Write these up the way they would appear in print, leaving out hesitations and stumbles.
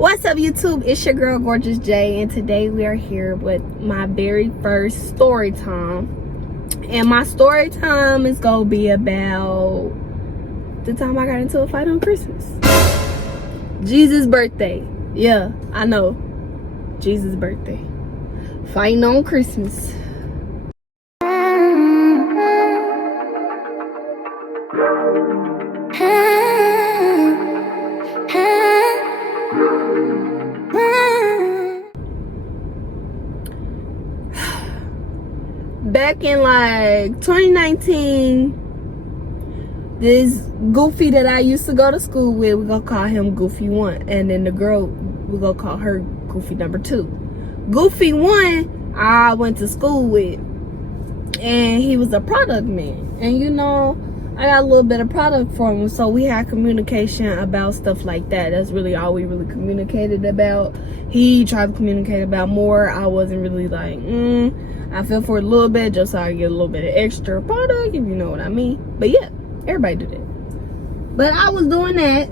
What's up, YouTube? It's your girl Gorgeous J, and today we are here with my very first story time. And my story time is gonna be about the time I got into a fight on Christmas. Jesus' birthday. Yeah, I know. Jesus' birthday. Fighting on Christmas. Back in like 2019, this Goofy that I used to go to school with, we're gonna call him Goofy 1, and then the girl, we're gonna call her Goofy number 2. Goofy 1 I went to school with, and he was a product man, and you know, I got a little bit of product for him, so we had communication about stuff like that. That's really all we really communicated about. He tried to communicate about more. I wasn't really like, I feel for a little bit just so I get a little bit of extra product, if you know what I mean. But yeah, everybody do that. But I was doing that,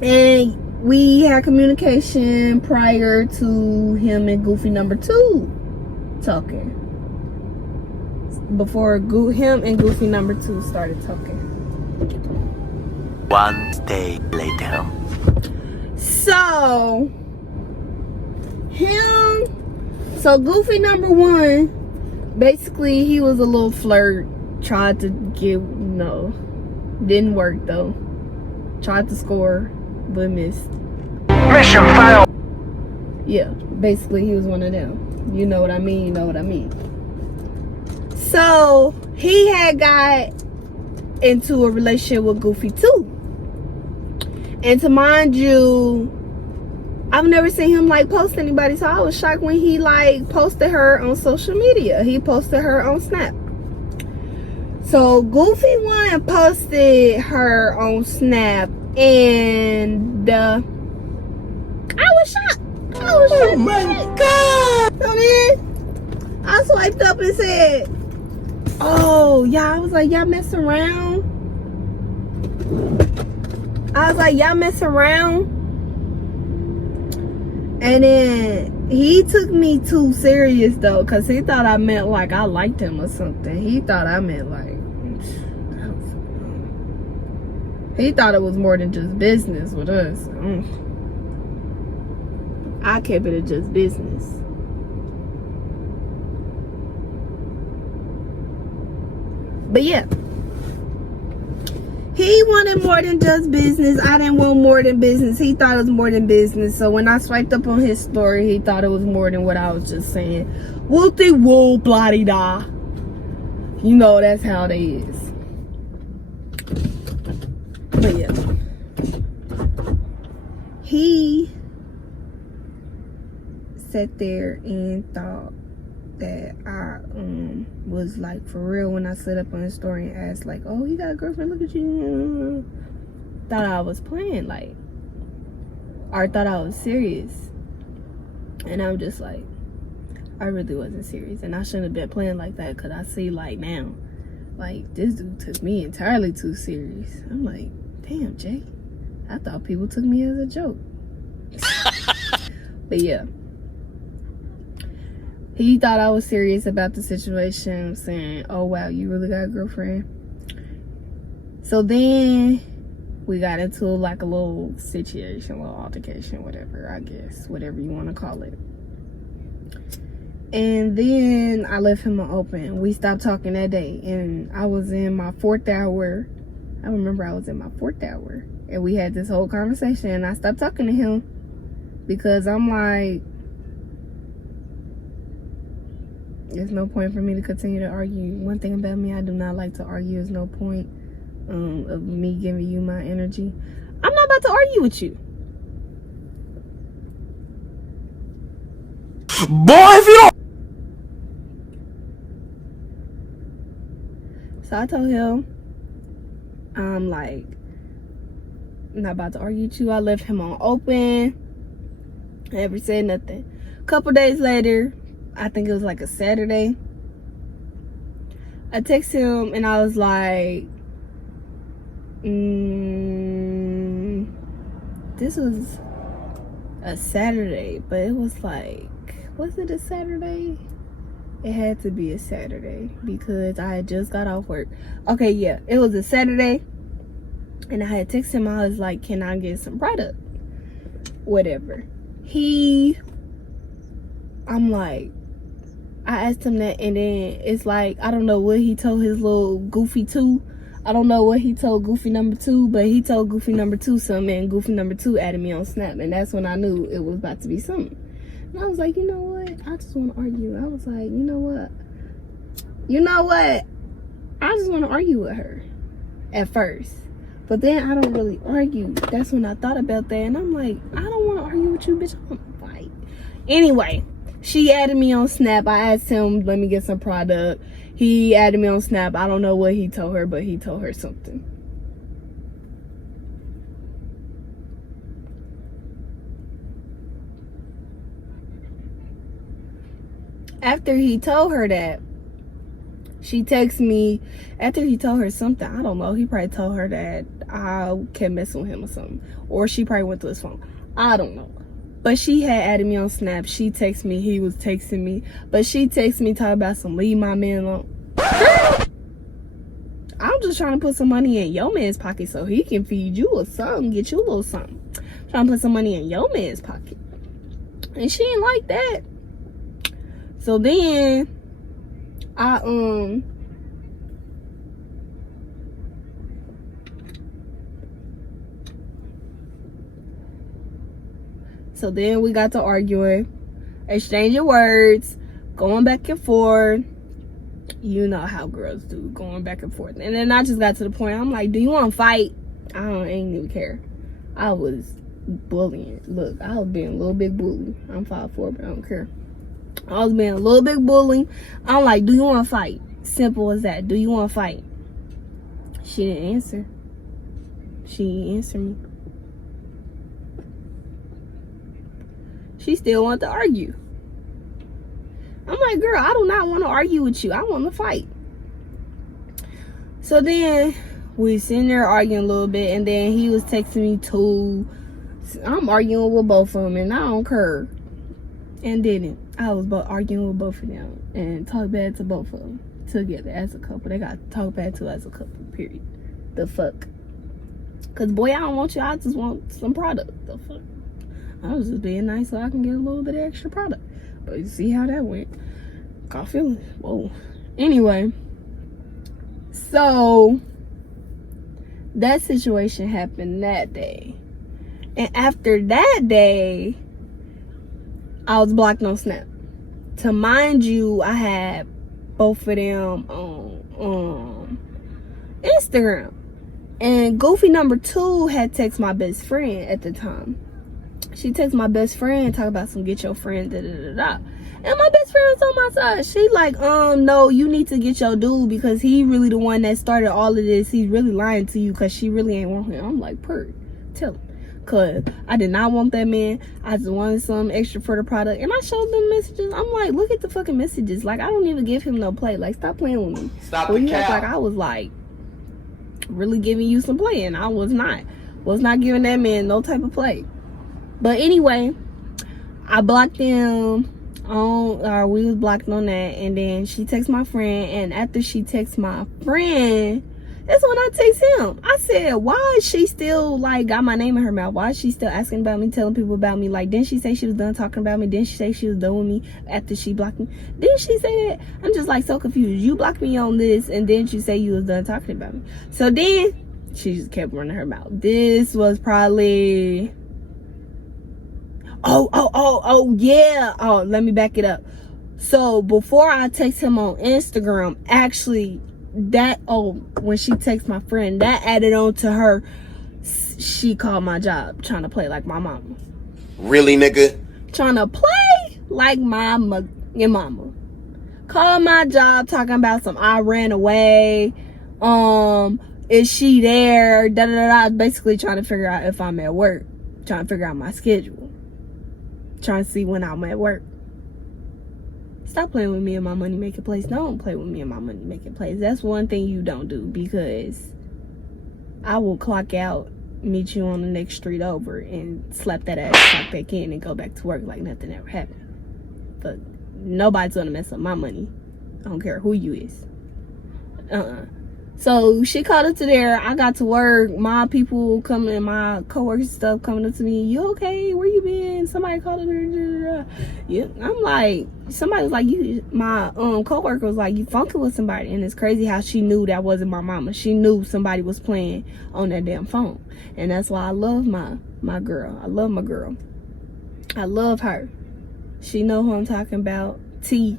and we had communication prior to him and Goofy number 2 talking. Before him and Goofy number 2 started talking. 1 day later. So Goofy number 1, basically he was a little flirt. Tried to get, no, didn't work though. Tried to score, but missed. Mission failed. Yeah, basically he was one of them. You know what I mean, you know what I mean. So he had got into a relationship with Goofy 2. And to mind you, I've never seen him like post anybody, so I was shocked when he like posted her on social media. He posted her on Snap. So Goofy 1 posted her on Snap, and I was shocked. Oh my god! So then I swiped up and said, "Oh, yeah." I was like, "Y'all mess around?" And then he took me too serious though, because he thought I meant like I liked him or something. He thought I meant like, he thought it was more than just business with us. I kept it at just business. But yeah, he wanted more than just business. I didn't want more than business. He thought it was more than business. So when I swiped up on his story, he thought it was more than what I was just saying. Whoop-de-whoop, blah-de-da. You know, that's how they is. But yeah, he sat there and thought that I was like for real when I slid up on his story and asked like, "Oh, you got a girlfriend? Look at you." Thought I was playing, like, or thought I was serious. And I'm just like, I really wasn't serious, and I shouldn't have been playing like that, because I see like now, like, this dude took me entirely too serious. I'm like, damn, Jay, I thought people took me as a joke. But yeah, he thought I was serious about the situation, saying, "Oh wow, you really got a girlfriend?" So then we got into like a little situation, a little altercation, whatever, I guess, whatever you want to call it. And then I left him open. We stopped talking that day, and I was in my 4th hour. I remember I was in my 4th hour, and we had this whole conversation, and I stopped talking to him because I'm like, there's no point for me to continue to argue. One thing about me, I do not like to argue. There's no point of me giving you my energy. I'm not about to argue with you. Boy, if you don't. So I told him, I'm like, I'm not about to argue with you. I left him on open. Never said nothing. A couple days later, I think it was like a Saturday, I texted him and I was like, this was a Saturday, but it was like, was it a Saturday? It had to be a Saturday because I had just got off work. Okay, yeah, it was a Saturday, and I had texted him. I was like, can I get some product? Whatever. I'm like, I asked him that, and then it's like, I don't know what he told his little Goofy 2. I don't know what he told Goofy number 2, but he told Goofy number 2 something, and Goofy number 2 added me on Snap, and that's when I knew it was about to be something. And I was like, you know what? I just want to argue. I was like, you know what? I just want to argue with her at first. But then I don't really argue. That's when I thought about that, and I'm like, I don't want to argue with you, bitch. I want to fight. Anyway, she added me on Snap. I asked him, let me get some product. He added me on Snap. I don't know what he told her, but he told her something. After he told her that, she texted me. After he told her something, I don't know. He probably told her that I kept messing with him or something. Or she probably went to his phone. I don't know. But she had added me on Snap. She texted me. He was texting me. But she texted me talking about some leave my man alone. Girl, I'm just trying to put some money in your man's pocket so he can feed you or something. Get you a little something. Trying to put some money in your man's pocket. And she ain't like that. So then, So then we got to arguing, exchanging words, going back and forth. You know how girls do, going back and forth. And then I just got to the point, I'm like, do you want to fight? I ain't even care. I was bullying. Look, I was being a little big bully. I'm 5'4", but I don't care. I was being a little big bully. I'm like, do you want to fight? Simple as that. Do you want to fight? She didn't answer. She didn't answer me. She still wanted to argue. I'm like, girl, I do not want to argue with you. I want to fight. So then we sitting there arguing a little bit, and then he was texting me too. I'm arguing with both of them, and I don't care. And didn't. I was arguing with both of them and talk bad to both of them together as a couple. They got to talk bad to as a couple, period. The fuck. Because, boy, I don't want you. I just want some product. The fuck. I was just being nice so I can get a little bit of extra product. But you see how that went. Got feeling. Whoa. Anyway. So, that situation happened that day. And after that day, I was blocked on Snap. To mind you, I had both of them on Instagram. And Goofy number 2 had texted my best friend at the time. She texted my best friend, talk about some get your friend, da da da da. And my best friend was on my side. She like, no, you need to get your dude because he really the one that started all of this. He's really lying to you because she really ain't want him. I'm like, tell him. Cause I did not want that man. I just wanted some extra for the product. And I showed them messages. I'm like, look at the fucking messages. Like, I don't even give him no play. Like, stop playing with me. Stop well, the you act cap. like I was like really giving you some play, and I was not. Was not giving that man no type of play. But anyway, I blocked them on, or we was blocked on that, and then she texted my friend, and after she texted my friend, that's when I text him. I said, why is she still like got my name in her mouth? Why is she still asking about me, telling people about me? Like, didn't she say she was done talking about me? Didn't she say she was done with me after she blocked me? Didn't she say that? I'm just like so confused. You blocked me on this, and didn't you say you was done talking about me? So then she just kept running her mouth. This was probably yeah. Oh, let me back it up. So before I text him on Instagram, actually when she texted my friend, that added on to her. She called my job trying to play like my mama. Really, nigga? Trying to play like your mama. Called my job talking about some I ran away. Is she there? Da da da. Basically trying to figure out if I'm at work. Trying to figure out my schedule. Trying to see when I'm at work. Stop playing with me and my money making plays. Don't play with me and my money making plays. That's one thing you don't do, because I will clock out meet you on the next street over and slap that ass, talk back in, and go back to work like nothing ever happened. But nobody's gonna mess up my money. I don't care who you is. So she called up to there. I got to work. My people coming, my coworkers stuff coming up to me. You okay? Where you been? Somebody called up. Yeah, I'm like, somebody was like, you. My coworker was like, you funking with somebody, and it's crazy how she knew that wasn't my mama. She knew somebody was playing on that damn phone, and that's why I love my girl. I love my girl. I love her. She know who I'm talking about. T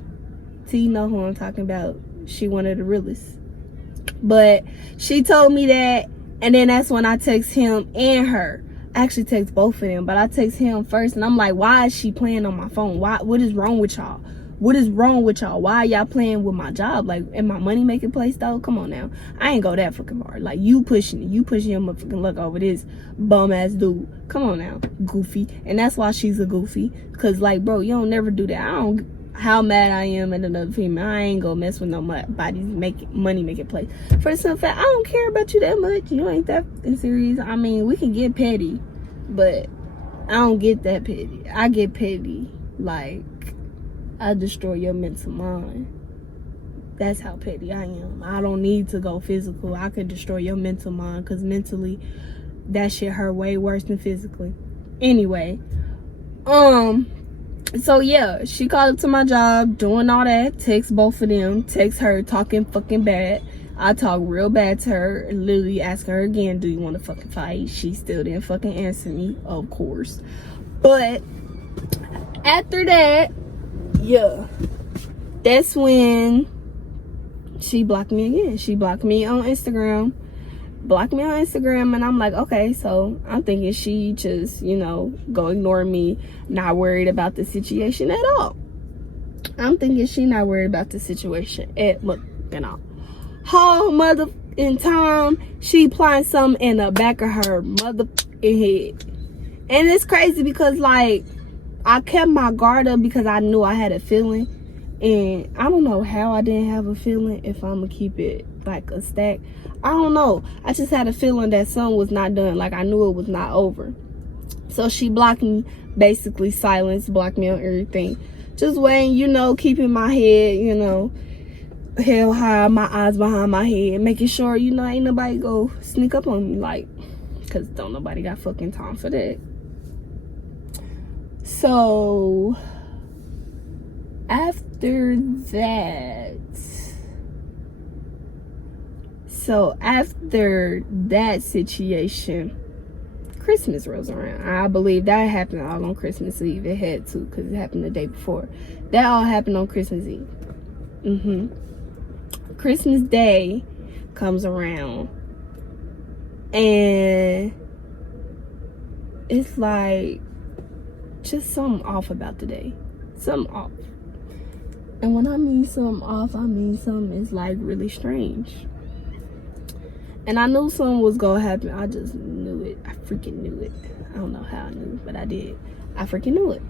know who I'm talking about. She one of the realest. But she told me that, and then that's when I text him and her. I actually text both of them, but I text him first, and I'm like, why is she playing on my phone? What is wrong with y'all? What is wrong with y'all? Why are y'all playing with my job? Like, in my money making place though? Come on now. I ain't go that fucking hard. Like, you pushing your motherfucking luck over this bum ass dude. Come on now, goofy. And that's why she's a goofy. Cause like, bro, you don't never do that. I don't how mad I am at another female. I ain't gonna mess with nobody's money making play. For the simple fact, I don't care about you that much. You ain't that serious. I mean, we can get petty, but I don't get that petty. I get petty like I destroy your mental mind. That's how petty I am. I don't need to go physical. I could destroy your mental mind, because mentally that shit hurt way worse than physically. Anyway, so yeah, she called up to my job, doing all that, text both of them, text her, talking fucking bad. I talk real bad to her, literally ask her again, do you want to fucking fight? She still didn't fucking answer me, of course. But after that, yeah, that's when she blocked me again. She blocked me on Instagram. And I'm like, okay, so I'm thinking she just, go ignore me, not worried about the situation at all. I'm thinking she not worried about the situation at all. Whole motherfucking time she applying something in the back of her motherfucking head. And it's crazy because like I kept my guard up because I knew I had a feeling. And I don't know how I didn't have a feeling, if I'm gonna keep it like a stack. I don't know. I just had a feeling that something was not done. Like I knew it was not over. So she blocked me, basically silenced, blocked me on everything. Just waiting, keeping my head, held high, my eyes behind my head, making sure, ain't nobody go sneak up on me, like, because don't nobody got fucking time for that. So after that situation, Christmas rolls around. I believe that happened all on Christmas Eve. It had to, because it happened the day before. That all happened on Christmas Eve. Christmas Day comes around, and it's like just something off about the day. Something off. And when I mean something off, I mean something is like really strange. And I knew something was gonna happen. I just knew it. I freaking knew it. I don't know how I knew, but I did. I freaking knew it.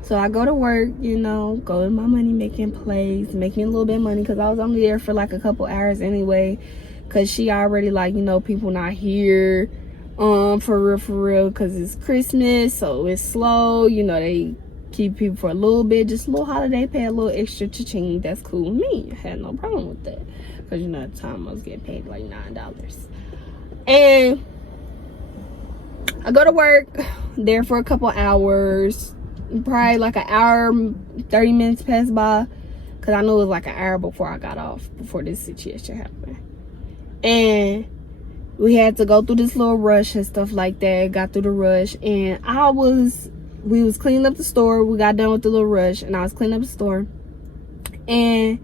So I go to work, go to my money making place, making a little bit of money, because I was only there for like a couple hours anyway, because she already like, people not here for real, because it's Christmas, so it's slow. They keep people for a little bit, just a little holiday pay, a little extra cha-ching. That's cool with me. I had no problem with that, because at the time I was getting paid like $9. And I go to work there for a couple hours, probably like an hour, 30 minutes passed by, because I knew it was like an hour before I got off, before this situation happened. And we had to go through this little rush and stuff like that. Got through the rush, and we was cleaning up the store. We got done with the little rush, and I was cleaning up the store, we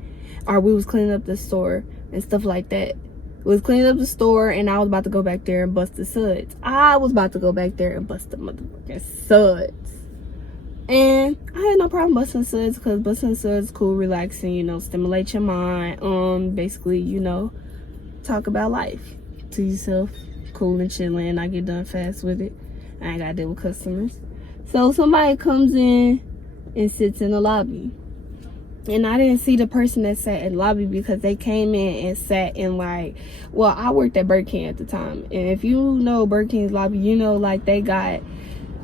was cleaning up the store and stuff like that. We was cleaning up the store, and I was about to go back there and bust the suds. I was about to go back there and bust the motherfucking suds. And I had no problem busting suds, because busting suds is cool, relaxing, stimulate your mind. Basically, talk about life to yourself, cool and chilling. I get done fast with it. I ain't gotta deal with customers. So somebody comes in and sits in the lobby. And I didn't see the person that sat in the lobby because they came in and sat in like, well, I worked at Burger King at the time. And if you know Burger King's lobby, you know like they got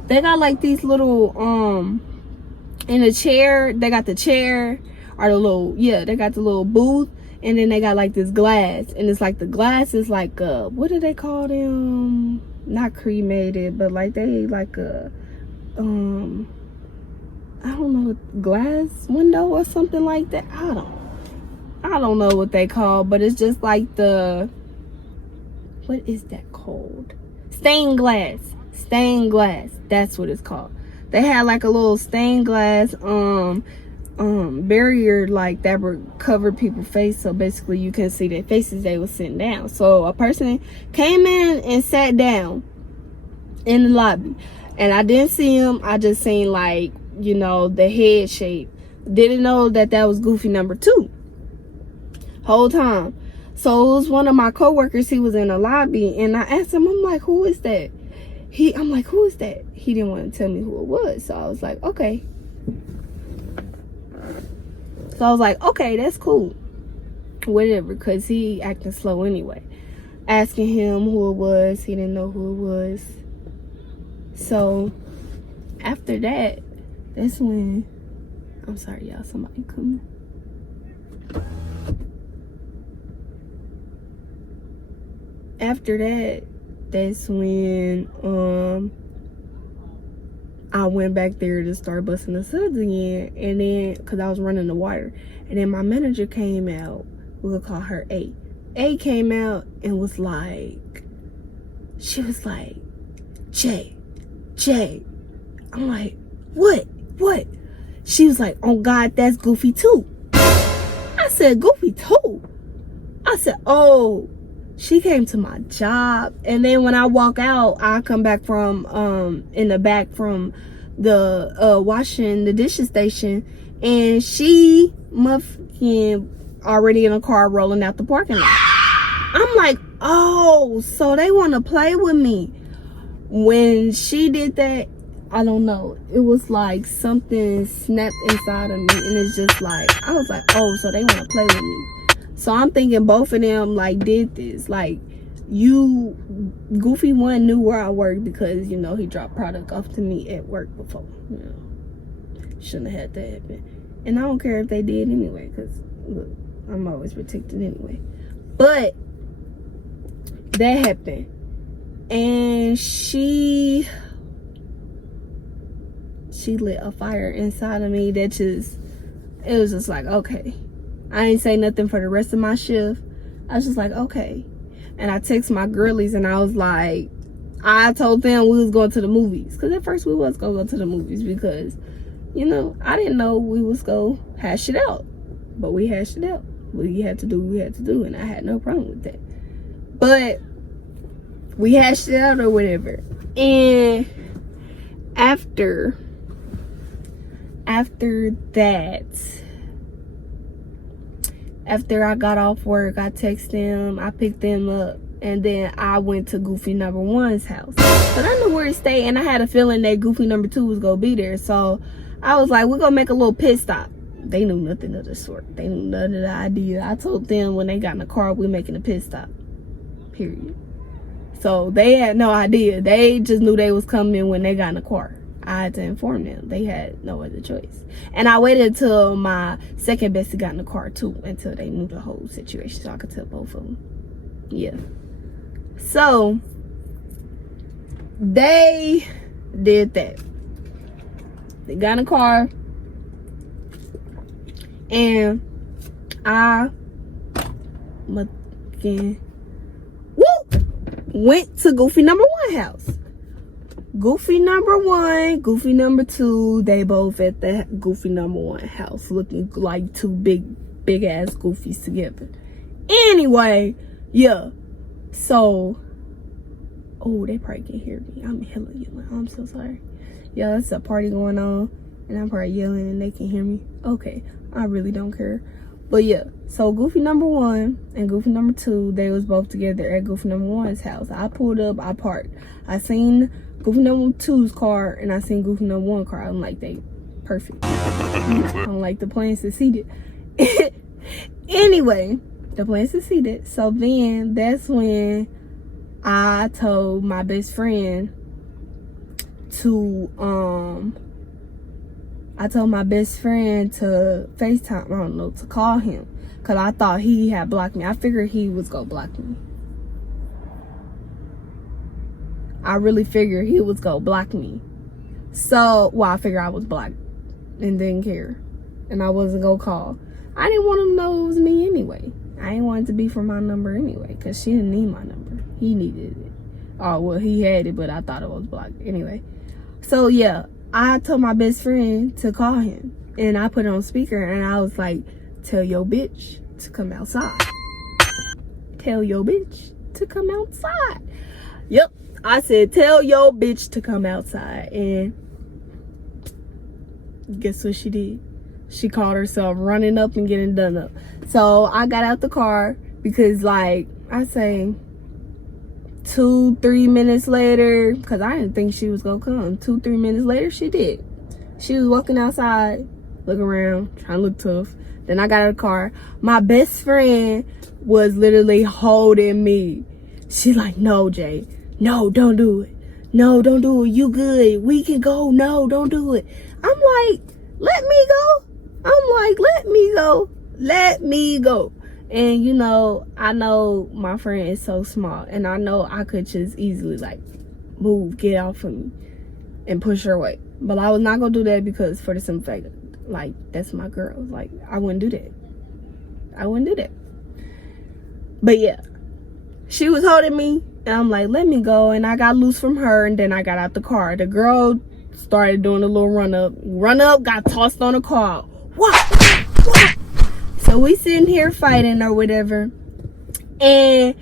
like these little in a chair, they got the chair or the little, yeah, they got the little booth, and then they got like this glass, and it's like the glass is like what do they call them? Not cremated, but like they like a I don't know, glass window or something like that. I don't know what they call, but it's just like what is that called? Stained glass. That's what it's called. They had like a little stained glass barrier like that would cover people's face, so basically you couldn't see their faces. They were sitting down. So a person came in and sat down in the lobby, and I didn't see him. I just seen like, you know, the head shape. Didn't know that was Goofy number 2 whole time. So it was one of my coworkers. He was in the lobby, and I asked him, I'm like, who is that? I'm like, who is that? He didn't want to tell me who it was. So I was like, okay. That's cool, whatever, because he acting slow anyway. Asking him who it was, he didn't know who it was. So after that, that's when, I'm sorry y'all, somebody coming. After that, that's when I went back there to start busting the suds again, and then because I was running the water, and then my manager came out. We'll call her A came out and was like, she was like, Jay, I'm like, what? She was like, oh God, that's Goofy too. I said, Goofy too? I said, oh. She came to my job, and then when I walk out, I come back from in the back from the washing the dishes station, and she muffin already in a car rolling out the parking lot. I'm like, oh, so they want to play with me. When she did that, I don't know, it was like something snapped inside of me, and it's just like, I was like, oh, so they want to play with me. So I'm thinking both of them like did this. Like, Goofy 1 knew where I worked because, you know, he dropped product off to me at work before. You know, shouldn't have had that happen. And I don't care if they did anyway, because look, I'm always protected anyway. But that happened, and she lit a fire inside of me that just, it was just like, okay. I ain't say nothing for the rest of my shift. I was just like, okay. And I text my girlies, and I was like, I told them we was going to the movies. Because at first we was going to go to the movies because, you know, I didn't know we was going to hash it out. But we hashed it out. We had to do what we had to do, and I had no problem with that. But we hashed it out or whatever. And after that, after I got off work, I texted them, I picked them up, and then I went to Goofy number 1's house. But I knew where he stayed, and I had a feeling that Goofy number 2 was gonna be there. So I was like, we're gonna make a little pit stop. They knew nothing of the sort. They knew none of the idea. I told them when they got in the car, we're making a pit stop. Period. So they had no idea. They just knew they was coming when they got in the car. I had to inform them. They had no other choice. And I waited until my second bestie got in the car too, until they knew the whole situation, so I could tell both of them. Yeah. So they did that. They got in the car, and I went to Goofy number 1 house. Goofy number 1, Goofy number 2, they both at the Goofy number 1 house, looking like two big ass Goofies together. Anyway, yeah. So, oh, they probably can hear me. I'm hella yelling. I'm so sorry. Yeah, that's a party going on, and I'm probably yelling and they can hear me. Okay, I really don't care. But yeah, so Goofy number 1 and Goofy number 2, they was both together at Goofy number 1's house. I pulled up, I parked. I seen Goofy number 2's car, and I seen Goofy number 1 car. I'm like, they perfect. I don't like the plan succeeded. Anyway, the plan succeeded. So then that's when I told my best friend to FaceTime, I don't know, to call him. Cause I thought he had blocked me. I figured he was gonna block me. I really figured he was gonna block me. So, well, I figured I was blocked and didn't care. And I wasn't gonna call. I didn't want him to know it was me anyway. I didn't want it to be for my number anyway, because she didn't need my number. He needed it. Oh, well, he had it, but I thought it was blocked. Anyway. So, yeah, I told my best friend to call him. And I put it on speaker, and I was like, tell your bitch to come outside. Tell your bitch to come outside. Yep. I said, tell your bitch to come outside. And guess what she did? She called herself running up and getting done up. So I got out the car because, like, I say 2-3 minutes later, because I didn't think she was going to come. 2-3 minutes later, she did. She was walking outside, looking around, trying to look tough. Then I got out of the car. My best friend was literally holding me. She's like, no, Jay. No, don't do it. No, don't do it. You good. We can go. No, don't do it. I'm like, let me go. I'm like, let me go. Let me go. And, you know, I know my friend is so small. And I know I could just easily, like, move, get off of me, and push her away. But I was not going to do that because for the simple fact, like, that's my girl. Like, I wouldn't do that. I wouldn't do that. But, yeah. She was holding me. And I'm like, let me go. And I got loose from her. And then I got out the car. The girl started doing a little run up. Run up, got tossed on the car. What? So we sitting here fighting or whatever. And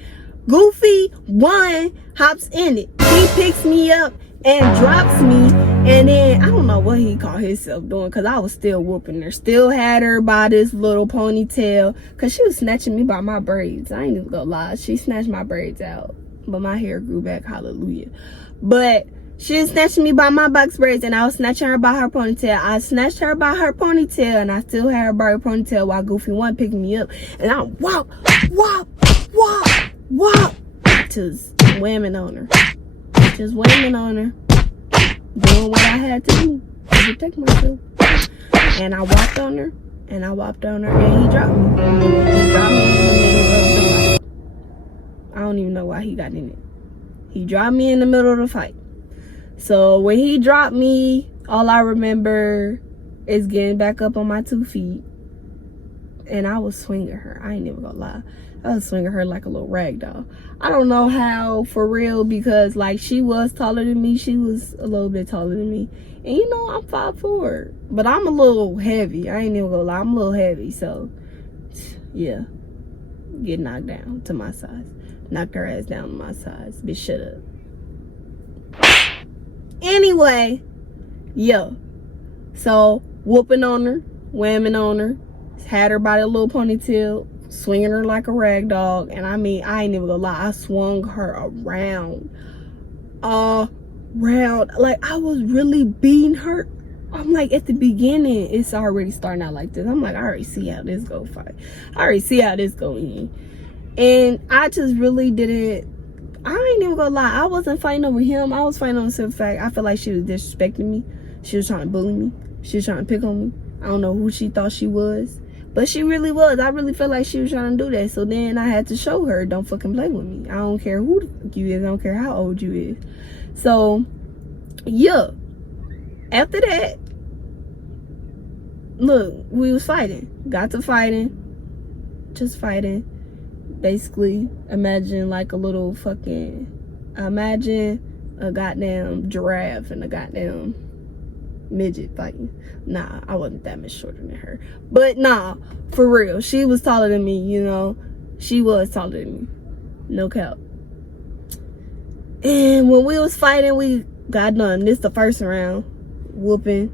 Goofy 1 hops in it. He picks me up and drops me. And then I don't know what he called himself doing. Because I was still whooping her. Still had her by this little ponytail. Because she was snatching me by my braids. I ain't even gonna lie. She snatched my braids out. But my hair grew back, hallelujah. But she was snatching me by my box braids, and I was snatching her by her ponytail. I snatched her by her ponytail, and I still had her by her ponytail while Goofy 1 picked me up. And I whop, whop, whop, whop. Just whamming on her. Just whamming on her. Doing what I had to do to protect myself. And I whopped on her, and I whopped on her, and he dropped me. He dropped me in the middle of the fight. I don't even know why he got in it. He dropped me in the middle of the fight. So when he dropped me, all I remember is getting back up on my 2 feet. And I was swinging her. I ain't even gonna lie. I was swinging her like a little rag doll. I don't know how, for real, because like she was taller than me. She was a little bit taller than me. And you know, I'm 5'4". But I'm a little heavy. I ain't even gonna lie. I'm a little heavy. So, yeah. Get knocked down to my size. Knocked her ass down to my size. Bitch, shut up. Anyway, yeah. So, whooping on her, whamming on her, had her by the little ponytail, swinging her like a rag dog. And I mean, I ain't even gonna lie, I swung her around. Like, I was really beating her. I'm like, at the beginning, it's already starting out like this. I'm like, I already see how this go fight. I already see how this go in. And I just really didn't, I ain't even gonna lie, I wasn't fighting over him. I was fighting on the simple fact, I feel like she was disrespecting me. She was trying to bully me. She was trying to pick on me. I don't know who she thought she was. But she really was. I really felt like she was trying to do that. So then I had to show her, don't fucking play with me. I don't care who the fuck you is. I don't care how old you is. So, yeah. After that, look, we was fighting. Got to fighting. Just fighting. Basically, imagine like a little fucking, imagine a goddamn giraffe and a goddamn midget fighting. Nah, I wasn't that much shorter than her. But nah, for real, she was taller than me, you know. She was taller than me. No cap. And when we was fighting, we got done. This the first round. Whooping.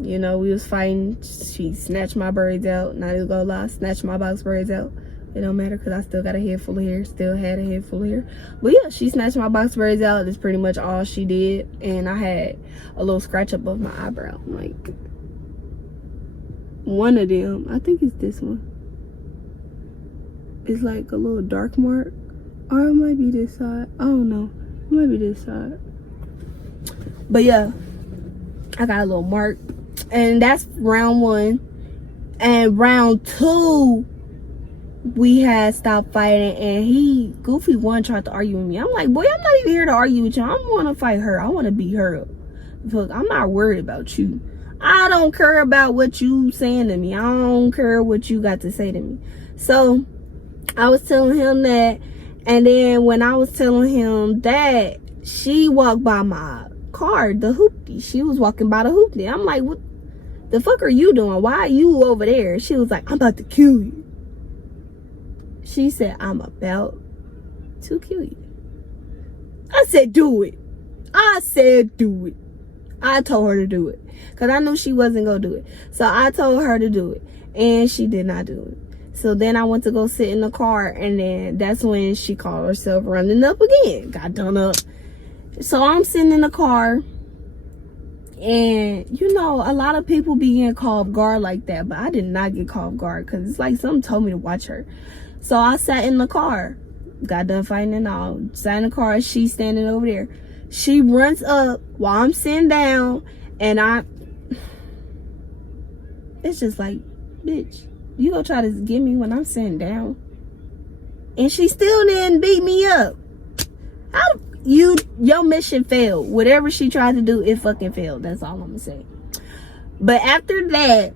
You know, we was fighting. She snatched my braids out. Not even gonna lie, snatched my box braids out. It don't matter because I still got a head full of hair. Still had a head full of hair. But yeah, she snatched my box braids out. That's pretty much all she did. And I had a little scratch up of my eyebrow. Like, One of them. I think it's this one. It's like a little dark mark. Or it might be this side. I don't know. It might be this side. But yeah, I got a little mark. And that's round 1. And round 2, we had stopped fighting. And Goofy 1 tried to argue with me. I'm like, boy, I'm not even here to argue with you. I don't want to fight her. I want to beat her up. Look, I'm not worried about you. I don't care about what you saying to me. I don't care what you got to say to me. So I was telling him that, and then when I was telling him that, she walked by my car, the hoopty. She was walking by the hoopty. I'm like, what the fuck are you doing? Why are you over there? She was like, I'm about to kill you. She said, I'm about to kill you. I said, do it. I said, do it. I told her to do it. Because I knew she wasn't going to do it. So I told her to do it. And she did not do it. So then I went to go sit in the car. And then that's when she called herself running up again. Got done up. So I'm sitting in the car. And, you know, a lot of people be getting caught off guard like that. But I did not get caught off guard. Because it's like something told me to watch her. So I sat in the car. Got done fighting and all. Sat in the car. She's standing over there. She runs up while I'm sitting down. And it's just like, bitch, you gonna try to get me when I'm sitting down? And she still didn't beat me up. Your mission failed. Whatever she tried to do, it fucking failed. That's all I'm gonna say. But after that,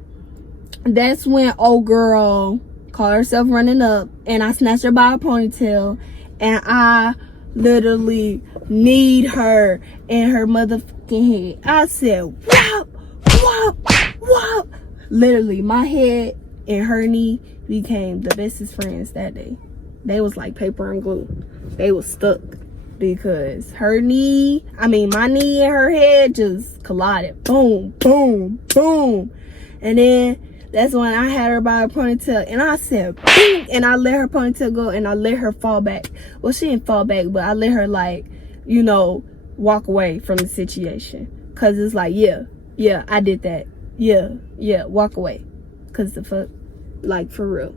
that's when old girl called herself running up, and I snatched her by a ponytail, and I literally kneed her in her motherfucking head. I said, whop, whop, whop. Literally, my head and her knee became the bestest friends that day. They was like paper and glue. They was stuck because my knee and her head just collided. Boom, boom, boom. And then that's when I had her by her ponytail, and I said, boom, and I let her ponytail go, and I let her fall back. Well, she didn't fall back, but I let her, like, you know, walk away from the situation. Because it's like, yeah, I did that. Yeah, walk away. Because the fuck, like, for real,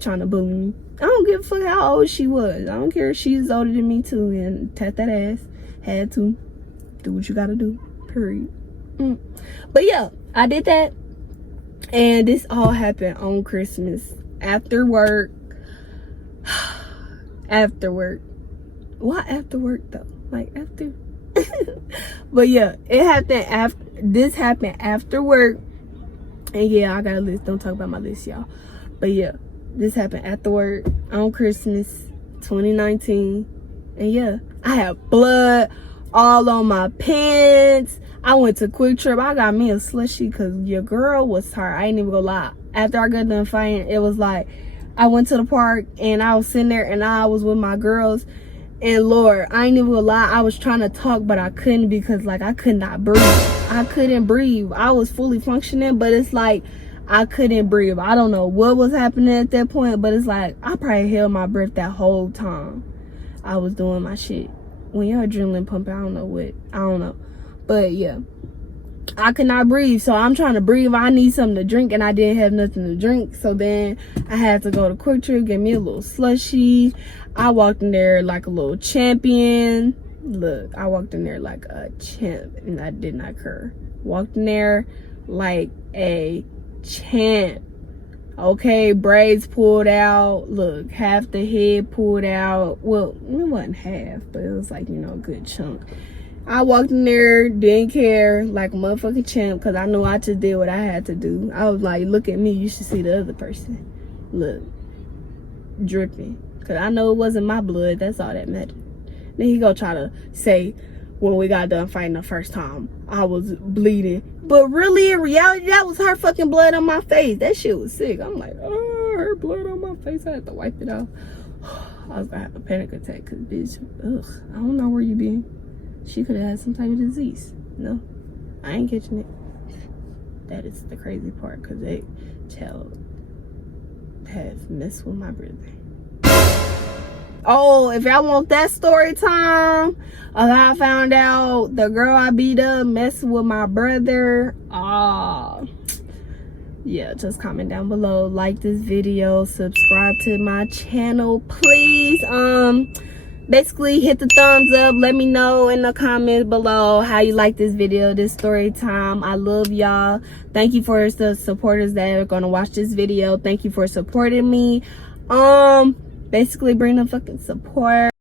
trying to bully me. I don't give a fuck how old she was. I don't care if she's older than me, too, and tap that ass. Had to. Do what you gotta do. Period. But, yeah, I did that. And this all happened on Christmas. After work. After work. Why after work though? Like after. But yeah, this happened after work. And yeah, I got a list. Don't talk about my list, y'all. But yeah, this happened after work on Christmas 2019. And yeah, I have blood all on my pants. I went to Quick Trip. I got me a slushie because your girl was tired. I ain't even gonna lie. After I got done fighting, it was like I went to the park and I was sitting there and I was with my girls. And Lord, I ain't even gonna lie. I was trying to talk, but I couldn't because like I could not breathe. I couldn't breathe. I was fully functioning, but it's like I couldn't breathe. I don't know what was happening at that point, but it's like I probably held my breath that whole time I was doing my shit. When your adrenaline pumping, I don't know. But yeah, I could not breathe. So I'm trying to breathe. I need something to drink and I didn't have nothing to drink. So then I had to go to Quick Trip, get me a little slushie. I walked in there like a little champion. Look, I walked in there like a champ and I did not care. Walked in there like a champ. Okay, braids pulled out. Look, half the head pulled out. Well, it wasn't half, but it was like, you know, a good chunk. I walked in there, didn't care, like a motherfucking champ, because I knew I just did what I had to do. I was like, look at me, you should see the other person. Look, dripping. Because I know it wasn't my blood, that's all that mattered. Then he gonna try to say, when we got done fighting the first time, I was bleeding. But really, in reality, that was her fucking blood on my face. That shit was sick. I'm like, oh, her blood on my face. I had to wipe it off. I was gonna have a panic attack, because bitch, ugh, I don't know where you been. She could have had some type of disease. No, I ain't catching it. That is the crazy part, because that child have messed with my brother. Oh, if y'all want that story time of how I found out the girl I beat up messed with my brother, yeah, just comment down below, like this video, subscribe to my channel, please. Basically hit the thumbs up. Let me know in the comments below how you like this video, this story time. I love y'all. Thank you for the supporters that are gonna watch this video. Thank you for supporting me. Basically bring the fucking support.